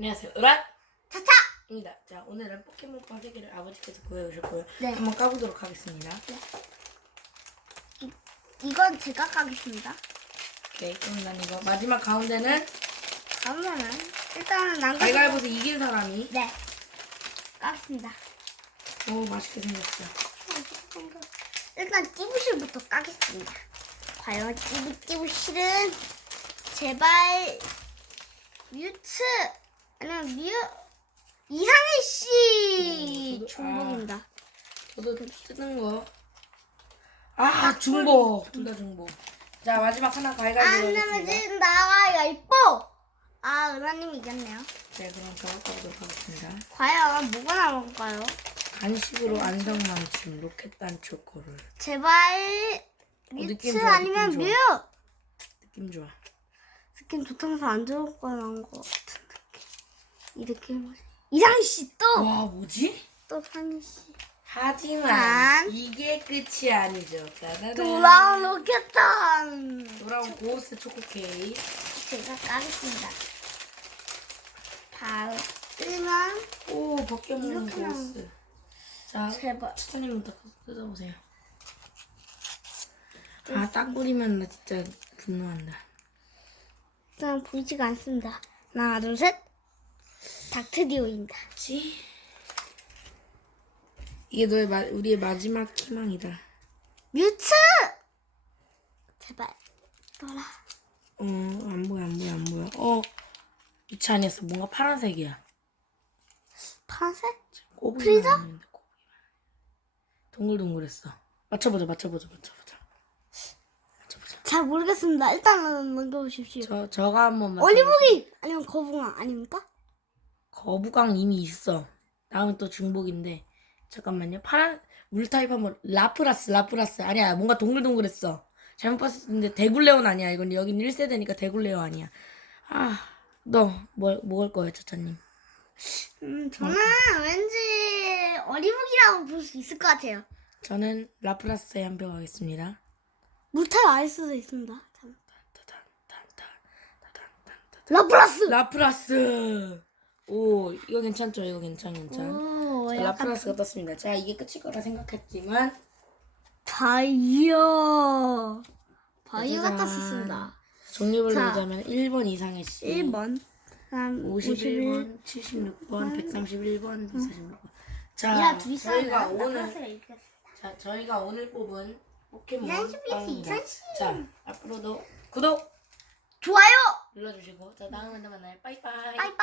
안녕하세요. 으란 차차! 입니다. 자, 오늘은 포켓몬 세계를 아버지께서 구해오셨고요. 네. 한번 까보도록 하겠습니다. 이건 제가 까겠습니다. 오케이, 그럼 난 이거 마지막 가운데는 그러면은 일단은 남겨. 갈갈보서 이긴 사람이 네. 까겠습니다. 오 맛있게 생겼어. 일단 띠부실부터 까겠습니다. 과연 띠부띠부실은 제발 뮤트 아니면 뮤 이상해 씨 오, 저도- 중복입니다. 저도 뜨는 거. 아 중복. 둘 다 중복. 자 마지막 하나 안 갈갈보 내면 하겠습니다. 진다 야 이뻐. 아 은하님 이겼네요. 네, 그럼 저 까보도록 하겠습니다. 과연 뭐가 나올까요? 간식으로 안성맞춤 로켓단 초코를 제발 느낌 뮤트 좋아, 아니면 뮤. 느낌 좋아. 스킨 좋다면서 안 좋을 거 나온 거 같 은 느낌. 이 느낌 이상희 씨 또 와 뭐지? 또 상희 씨. 하지만 짠. 이게 끝이 아니죠. 따다단. 돌아온 로켓단. 돌아온 고스 초코 케이크. 제가 까겠습니다. 다음 뜨면 오 포켓몬 이렇게 고스. 자, 제발. 추천님부터 뜯어보세요. 아, 딱 뿌리면 나 진짜 분노한다. 일단 보이지가 않습니다. 하나 둘 셋. 닥트디오입니다. 뭐지? 이게 너의 마, 우리의 마지막 희망이다. 뮤트. 제발 떠라. 어, 안 보여, 안 보여, 안 보여. 어, 이차 아니었어. 뭔가 파란색이야. 파란색? 꼬부기 프리저? 꼬부기. 동글동글했어. 맞춰보자, 맞춰보자, 맞춰보자. 맞춰보자. 잘 모르겠습니다. 일단은 넘겨보십시오. 저, 저가 한번 맞춰. 어리부기 아니면 거북아 아닙니까? 거부강 이미 있어. 다음은 또 중복인데. 잠깐만요. 파란, 물 타입 한번, 라프라스, 라프라스. 아니야, 뭔가 동글동글했어. 잘못 봤었는데, 대굴레온 아니야. 이건 여긴 1세대니까 대굴레온 아니야. 아, 너, 뭐, 먹을 거예요, 저차님? 음, 저는 왠지 어리부기라고 볼 수 있을 것 같아요. 저는 라프라스에 한표 가겠습니다. 물탈 알 수도 있습니다. 라플라스! 라프라스! 오, 이거 괜찮죠? 이거 괜찮, 괜찮. 오, 자, 약간 라프라스가 떴습니다. 자, 이게 끝일 거라 생각했지만, 바이오. 바이오가 짜잔. 떴었습니다. 종류별로 자. 보자면 1번 이상의 씨. 1번. 그다음 51. 51번, 76번, 131번, 146번. 자, 야, 둘이 저희가 싸우면 오늘 라플라스가 이겼어. 자, 저희가 오늘 뽑은 포켓몬 이상시 플리스, 빵입니다. 이상시. 자, 앞으로도 구독 좋아요! 눌러주시고 자 다음에 또 만나요. 빠이빠이. 빠이빠이.